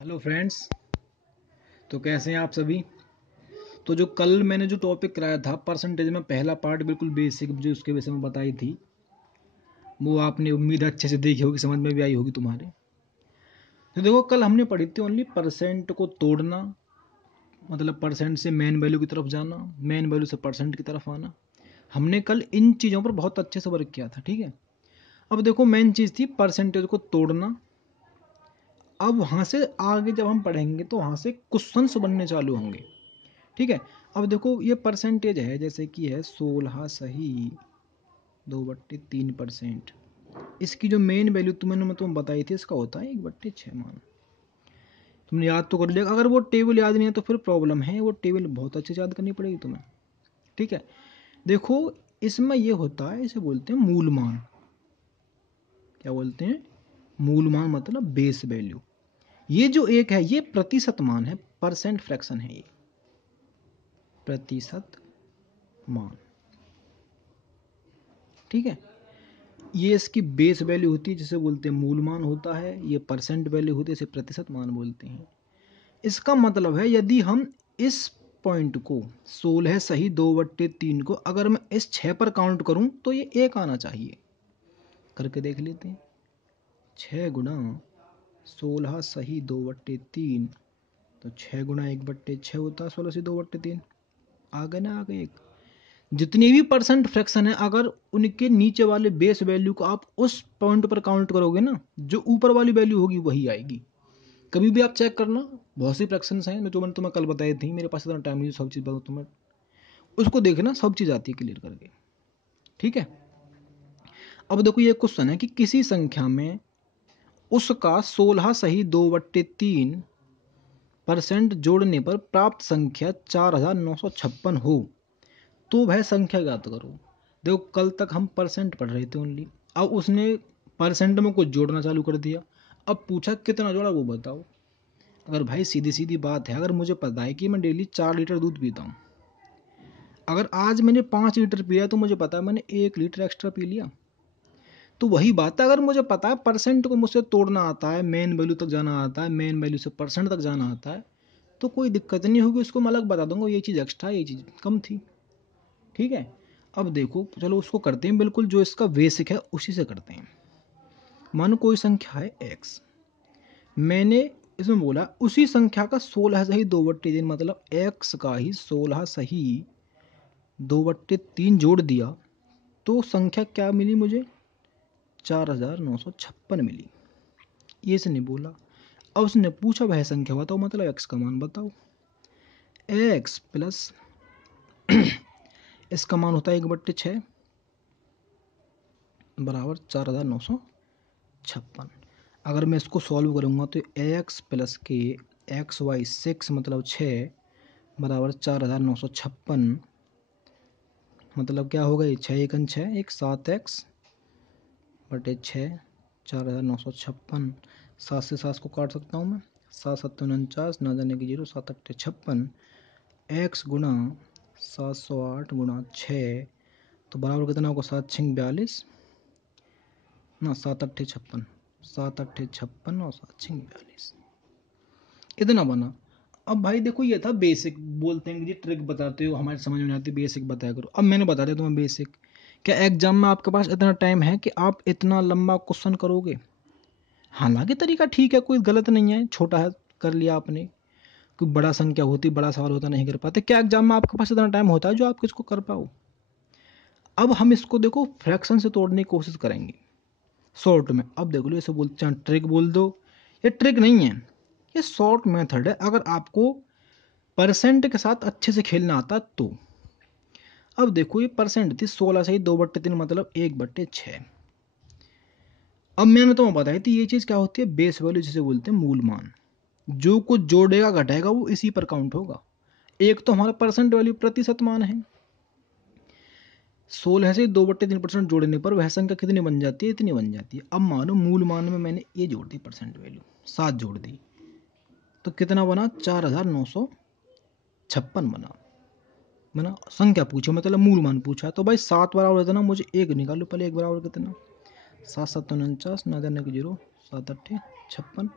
Hello friends. तो कैसे हैं आप सभी। तो जो कल मैंने जो टॉपिक कराया था परसेंटेज में, पहला पार्ट बिल्कुल बेसिक जो उसके विषय में बताई थी, वो आपने उम्मीद है अच्छे से देखी होगी, समझ में भी आई होगी तुम्हारे। तो देखो, कल हमने पढ़ी थी ओनली परसेंट को तोड़ना, मतलब परसेंट से मेन वैल्यू की तरफ जाना, मेन वैल्यू से परसेंट की तरफ आना। हमने कल इन चीज़ों पर बहुत अच्छे से वर्क किया था, ठीक है। अब देखो, मेन चीज़ थी परसेंटेज को तोड़ना। अब वहाँ से आगे जब हम पढ़ेंगे तो वहाँ से क्वेश्चंस बनने चालू होंगे, ठीक है। अब देखो, ये परसेंटेज है, जैसे कि है 16 सही 2/3%। इसकी जो मेन वैल्यू तुम्हें बताई थी, इसका होता है 1/6 मान। तुमने याद तो कर लिया। अगर वो टेबल याद नहीं है तो फिर प्रॉब्लम है, वो टेबल बहुत अच्छे से याद करनी पड़ेगी तुम्हें, ठीक है। देखो, इसमें ये होता है, इसे बोलते हैं मूल मान। क्या बोलते हैं? मूल मान, मतलब बेस वैल्यू। ये जो एक है, ये प्रतिशत मान है, परसेंट फ्रैक्शन है ये, प्रतिशत मान, ठीक है। ये इसकी बेस वैल्यू होती है, जिसे बोलते हैं मूल मान होता है। ये परसेंट वैल्यू होती है, इसे प्रतिशत मान बोलते हैं। इसका मतलब है, यदि हम इस पॉइंट को 16 सही 2/3 को अगर मैं इस 6 पर काउंट करूं तो ये 1 आना चाहिए। करके देख लेते हैं। 6 गुणा 16 सही 2/3, तो 6 गुणा 1/6 होता है 16 से 2/3। आ गए ना, आ गए एक। जितनी भी परसेंट फ्रैक्शन है, अगर उनके नीचे वाले बेस वैल्यू को आप उस पॉइंट पर काउंट करोगे ना, जो ऊपर वाली वैल्यू होगी वही आएगी। कभी भी आप चेक करना, बहुत सी फ्रैक्शंस हैं जो मैंने तुम्हें कल बताई थी, मेरे पास इतना टाइम नहीं सब चीज़ बताऊँ तुम्हें, उसको देखना, सब चीज़ आती है क्लियर करके, ठीक है। अब देखो, ये क्वेश्चन है कि किसी संख्या में उसका 16 सही 2/3% जोड़ने पर प्राप्त संख्या 4956 हो, तो वह संख्या ज्ञात करो। देखो, कल तक हम परसेंट पढ़ रहे थे ओनली। अब उसने परसेंट में कुछ जोड़ना चालू कर दिया। अब पूछा कितना जोड़ा वो बताओ। अगर भाई सीधी सीधी बात है, अगर मुझे पता है कि मैं डेली 4 लीटर दूध पीता हूँ, अगर आज मैंने 5 लीटर पिया तो मुझे पता है मैंने 1 लीटर एक्स्ट्रा पी लिया। तो वही बात है, अगर मुझे पता है परसेंट को मुझसे तोड़ना आता है, मेन वैल्यू तक जाना आता है, मेन वैल्यू से परसेंट तक जाना आता है, तो कोई दिक्कत नहीं होगी। उसको मैं अलग बता दूंगा, ये चीज़ एक्स्ट्रा, ये चीज़ कम थी, ठीक है। अब देखो, चलो उसको करते हैं, बिल्कुल जो इसका बेसिक है उसी से करते हैं। मानो कोई संख्या है x, मैंने इसमें बोला उसी संख्या का 16 सही 2/3, मतलब x का ही 16 सही 2/3 जोड़ दिया, तो संख्या क्या मिली मुझे? 4956 मिली। ये से नहीं बोला। अब उसने पूछा वह संख्या बताओ, मतलब x का मान बताओ। x प्लस इसका मान होता है 1/6 बराबर 4956। अगर मैं इसको सॉल्व करूँगा तो x प्लस के XY6 मतलब 6 बराबर 4956, मतलब क्या होगा ये 6 एकन 6 एक 7x/6 4956। 7 से 7 को काट सकता हूँ मैं, 7×7 = 49, ना जाने की 0, 7×8 = 56, x गुणा 708 गुणा 6, तो बराबर कितना होगा 7×6 = 42, ना 7×8 = 56, 7×8 = 56 और 7×6 = 42, इतना बना। अब भाई देखो, ये था बेसिक। बोलते हैं कि जी ट्रिक बताते हो, हमारे समझ में नहीं आती, बेसिक बताया करो। अब मैंने बता दिया तुम्हें बेसिक। क्या एग्जाम में आपके पास इतना टाइम है कि आप इतना लंबा क्वेश्चन करोगे? हालांकि तरीका ठीक है, कोई गलत नहीं है, छोटा है कर लिया आपने। कोई बड़ा संख्या होती, बड़ा सवाल होता, नहीं कर पाते। क्या एग्जाम में आपके पास इतना टाइम होता है जो आप इसको कर पाओ? अब हम इसको देखो फ्रैक्शन से तोड़ने की कोशिश करेंगे शॉर्ट में। अब देख लो, इसे बोलते हैं ट्रिक बोल दो, ये ट्रिक नहीं है, ये शॉर्ट मेथड है, अगर आपको परसेंट के साथ अच्छे से खेलना आता तो। अब देखो, ये परसेंट थी 16 सही 2/3, मतलब 1/6। अब मैंने तुम्हें बताई थी ये चीज़ क्या होती है, बेस वैल्यू, जिसे बोलते हैं मूल मान। जो कुछ जोड़ेगा घटाएगा वो इसी पर काउंट होगा। एक तो हमारा परसेंट वैल्यू प्रतिशत मान है, 16 से 2/3% जोड़ने पर वह संख्या कितनी बन जाती है? इतनी बन जाती है। अब मानो मूल मान में मैंने ये जोड़ दी परसेंट वैल्यू, 7 जोड़ दी, तो कितना बना? 4956 बना। मैंने संख्या पूछी, मतलब मूल मान पूछा, तो भाई 7 बराबर इतना, मुझे 1 निकालो पहले। 1 बराबर कितना? 7×7 = 49, ना जाने की 0, 7×8 = 56,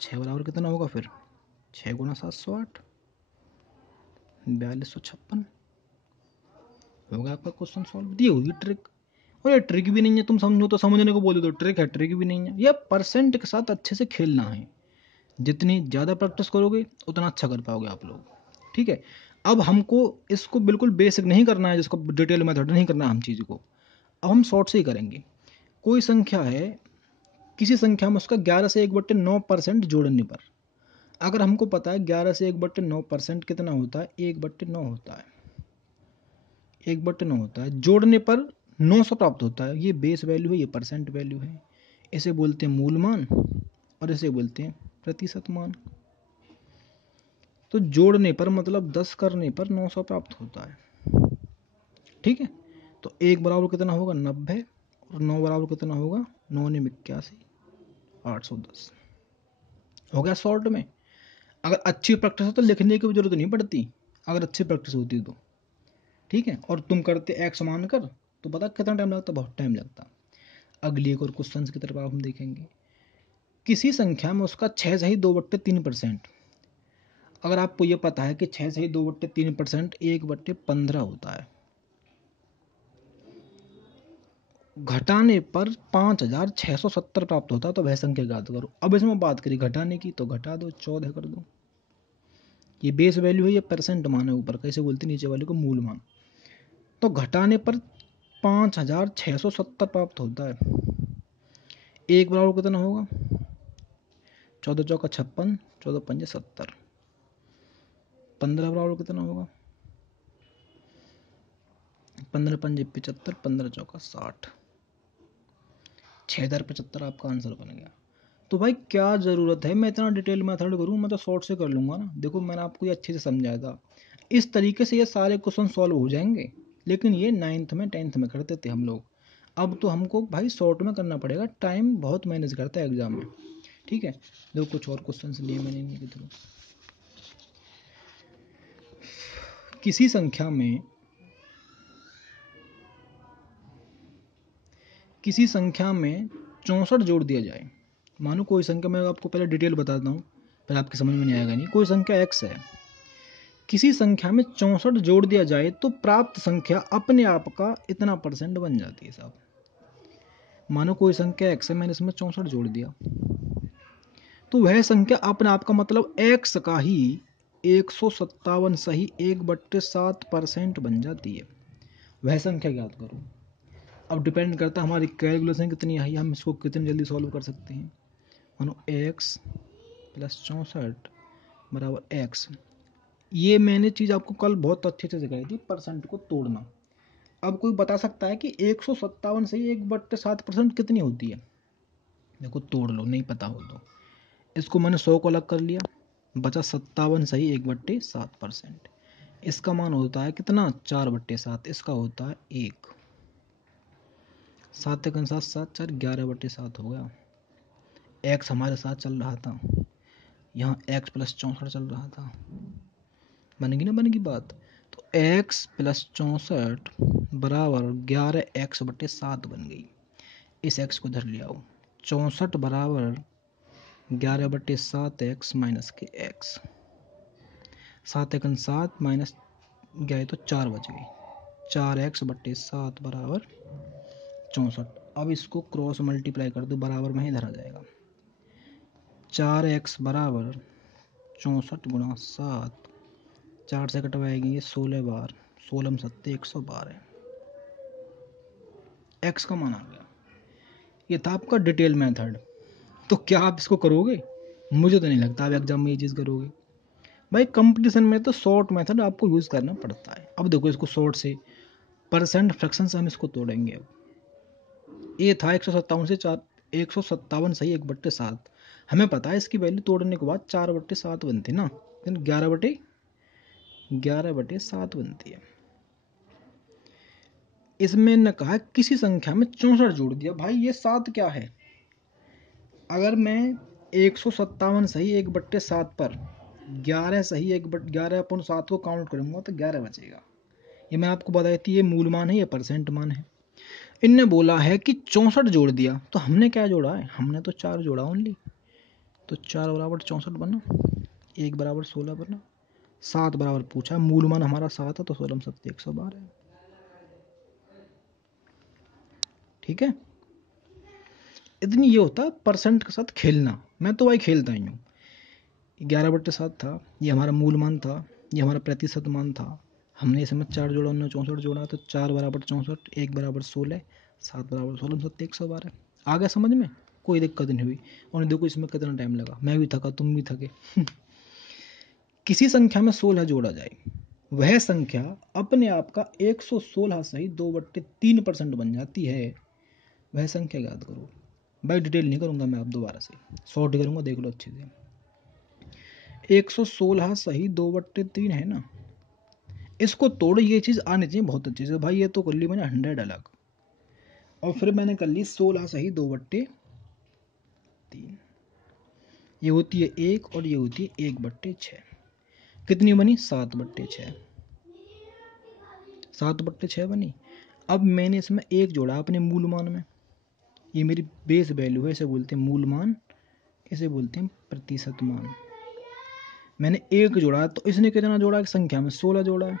6 बराबर कितना होगा फिर 6 गुणा 708 4256 हो गया आपका क्वेश्चन सॉल्व। ये होगी ट्रिक। और ये ट्रिक भी नहीं है, तुम समझो तो समझने को बोले तो ट्रिक है, ट्रिक भी नहीं है। ये परसेंट के साथ अच्छे से खेलना है, जितनी ज़्यादा प्रैक्टिस करोगे उतना अच्छा कर पाओगे आप लोग, ठीक है। अब हमको इसको बिल्कुल बेसिक नहीं करना है, जिसको डिटेल मेथड नहीं करना है हम चीज़ को, अब हम शॉर्ट से ही करेंगे। कोई संख्या है, किसी संख्या में उसका 11 से 1/9% जोड़ने पर, अगर हमको पता है 11 से 1/9% कितना होता है 1/9 होता है, 1/9 होता है, जोड़ने पर 900 प्राप्त होता है। ये बेस वैल्यू है, ये परसेंट वैल्यू है। इसे बोलते हैं मूल मान और इसे बोलते हैं प्रतिशत मान। तो जोड़ने पर मतलब 10 करने पर 900 प्राप्त होता है, ठीक है। तो 1 बराबर कितना होगा 90 और 9 बराबर कितना होगा 9 ने 81 810। हो गया शॉर्ट में। अगर अच्छी प्रैक्टिस हो तो लिखने की जरूरत नहीं पड़ती, अगर अच्छी प्रैक्टिस होती तो, ठीक है। और तुम करते एक्स मान कर तो पता कितना टाइम लगता, बहुत टाइम लगता। अगली एक और क्वेश्चन की तरफ हम देखेंगे। किसी संख्या में उसका 6 सही 2/3%, अगर आपको ये पता है कि 6 सही 2/3% 1/15 होता है, घटाने पर 5670 प्राप्त होता है, तो वह संख्या ज्ञात करो। अब इसमें बात करी घटाने की, तो घटा दो 14 कर दो। ये बेस वैल्यू है, ये परसेंट मान है ऊपर, कैसे बोलते नीचे वाले को मूल मान। तो घटाने पर 5670 प्राप्त होता है। एक बराबर कितना होगा 14 चौका 56, 14 पंजे 70। 15 बराबर कितना होगा 15 पंजे 75, 15 चौका 60, 6075 आपका आंसर बन गया। तो भाई क्या ज़रूरत है मैं इतना डिटेल मेथड करूँ, मैं तो शॉर्ट से कर लूँगा ना। देखो मैंने आपको ये अच्छे से समझाया था, इस तरीके से ये सारे क्वेश्चन सॉल्व हो जाएंगे। लेकिन ये 9th में 10th में करते थे हम लोग, अब तो हमको भाई शॉर्ट में करना पड़ेगा, टाइम बहुत मैनेज करता है एग्जाम में, ठीक है। देखो कुछ और क्वेश्चन लिए मैंने इनके थ्रू। किसी संख्या में 64 जोड़ दिया जाए। मानो कोई संख्या, मैं आपको पहले डिटेल बताता हूँ, फिर आपके समझ में नहीं आएगा नहीं। कोई संख्या x है, किसी संख्या में 64 जोड़ दिया जाए तो प्राप्त संख्या अपने आप का इतना परसेंट बन जाती है साहब। मानो कोई संख्या x है, मैंने इसमें 64 जोड़ दिया, तो वह संख्या अपने आप का मतलब x का ही 157 सही 1/7% बन जाती है। वह संख्या ज्ञात करो। अब डिपेंड करता है हमारी कैलकुलेशन कितनी आई, हम इसको कितनी जल्दी सॉल्व कर सकते हैं। मानो x + 64 बराबर x। ये मैंने चीज़ आपको कल बहुत अच्छे से सिखाई थी, परसेंट को तोड़ना। अब कोई बता सकता है कि 157 से 1/7% कितनी होती है? देखो तोड़ लो, नहीं पता हो तो। इसको मैंने 100 को अलग कर लिया, बचा 57 सही 1/7%। इसका मान होता है कितना 4/7, इसका होता है 1। 7 × 7 7 4 11/7 हो गया। x हमारे साथ चल रहा था, यहाँ x + 64 चल रहा था, बनेगी ना बनेगी बात। तो x + 64 बराबर 11x/7 बन गई। इस x को इधर ले आओ, 64 बराबर 11/7x माइनस के x, 7 × 7 माइनस गए तो 4 बच गई, 4x/7 बराबर 64। अब इसको क्रॉस मल्टीप्लाई कर दो, बराबर में ही धरा जाएगा। 4x बराबर 64 × 7, 4 से कटवाएगी ये 16 बार, 16 × 7 112। x का मान आ गया। ये था आपका डिटेल मेथड। तो क्या आप इसको करोगे? मुझे तो नहीं लगता आप एग्जाम में ये चीज़ करोगे भाई। कंपटीशन में तो शॉर्ट मेथड आपको यूज़ करना पड़ता है। अब देखो इसको शॉर्ट से परसेंट फ्रैक्शन से हम इसको तोड़ेंगे। अब ये था 157 से 4, 157 सही 1/7। हमें पता है इसकी वैल्यू तोड़ने के बाद 4/7 बनती ना, 11/7 बनती है। इसमें न कहा किसी संख्या में 64 जोड़ दिया। भाई ये 7 क्या है? अगर मैं 157 सही 1/7 पर 11 सही 11/7 को काउंट करूंगा तो 11 बचेगा। ये मैं आपको बताई थी, ये मूल मान है, ये परसेंट मान है। इनने बोला है कि 64 जोड़ दिया, तो हमने क्या जोड़ा है? हमने तो 4 जोड़ा ओनली। तो 4 बराबर 64 बना, 1 बराबर 16 बना, 7 बराबर पूछा, मूल मान हमारा 7 है तो 16 7 112 है। ठीक है, इतनी ये होता है परसेंट के साथ खेलना। मैं तो भाई खेलता ही हूँ। 11/7 था, ये हमारा मूल मान था, ये हमारा प्रतिशत मान था। हमने इसमें 4 जोड़ा, 64 जोड़ा, तो 4 बराबर 64, 1 बराबर 16, 7 बराबर 16 7 112। आ गया समझ में, कोई दिक्कत नहीं हुई। और देखो इसमें कितना टाइम लगा, मैं भी थका, तुम भी थके। किसी संख्या में 16 जोड़ा जाए, वह संख्या अपने आप का 116 सहित 2/3% बन जाती है। वह संख्या याद करो। भाई डिटेल नहीं करूँगा मैं, अब दोबारा से शॉर्ट करूँगा, देख लो अच्छे से। 116 सही 2/3 है ना, इसको तोड़, ये चीज़ आनी चाहिए बहुत अच्छे से। भाई ये तो कर ली मैंने 100 अलग, और फिर मैंने कर ली 16 सही 2/3। ये होती है 1 और ये होती है 1/6। कितनी बनी? 7/6। 7/6 बनी। अब मैंने इसमें 1 जोड़ा अपने मूल मान में, ये मेरी बेस वैल्यू है, इसे बोलते हैं मूल मान, इसे बोलते हैं प्रतिशत मान। मैंने 1 जोड़ा, तो इसने कितना जोड़ा? एक संख्या में 16 जोड़ा है।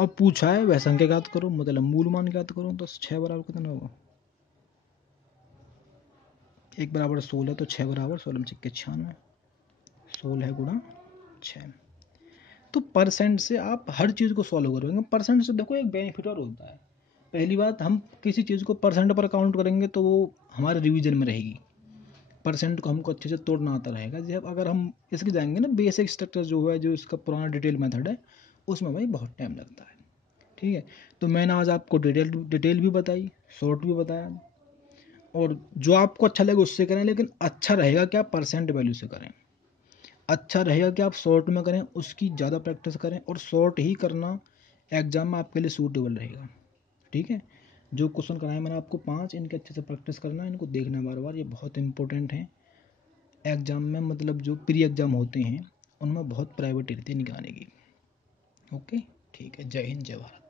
अब पूछा है वह संख्या ज्ञात करो, मतलब मूल मान ज्ञात करो, तो 6 बराबर कितना होगा? 1 बराबर 16, तो 6 बराबर 16 6 96, 16 गुणा 6। तो परसेंट से आप हर चीज़ को सॉल्व करोगे। परसेंट से देखो एक बेनिफिट और होता है। पहली बात, हम किसी चीज़ को परसेंट पर काउंट करेंगे तो वो हमारे रिवीजन में रहेगी। परसेंट को हमको अच्छे से तोड़ना आता रहेगा। जब अगर हम इसके जाएंगे ना, बेसिक स्ट्रक्चर जो है, जो इसका पुराना डिटेल मेथड है, उसमें भाई बहुत टाइम लगता है। ठीक है, तो मैंने आज आपको डिटेल भी बताई, शॉर्ट भी बताया, और जो आपको अच्छा लगे उससे करें, लेकिन अच्छा रहेगा कि आप परसेंट वैल्यू से करें। अच्छा रहेगा कि आप शॉर्ट में करें, उसकी ज़्यादा प्रैक्टिस करें, और शॉर्ट ही करना एग्जाम में आपके लिए सूटेबल रहेगा। ठीक है, जो क्वेश्चन कराए मैंने आपको 5, इनके अच्छे से प्रैक्टिस करना, इनको देखना बार बार, ये बहुत इंपॉर्टेंट है एग्जाम में। मतलब जो प्री एग्जाम होते हैं उनमें बहुत प्रायोरिटी रहती है निकालने की। ओके, ठीक है, जय हिंद, जय भारत।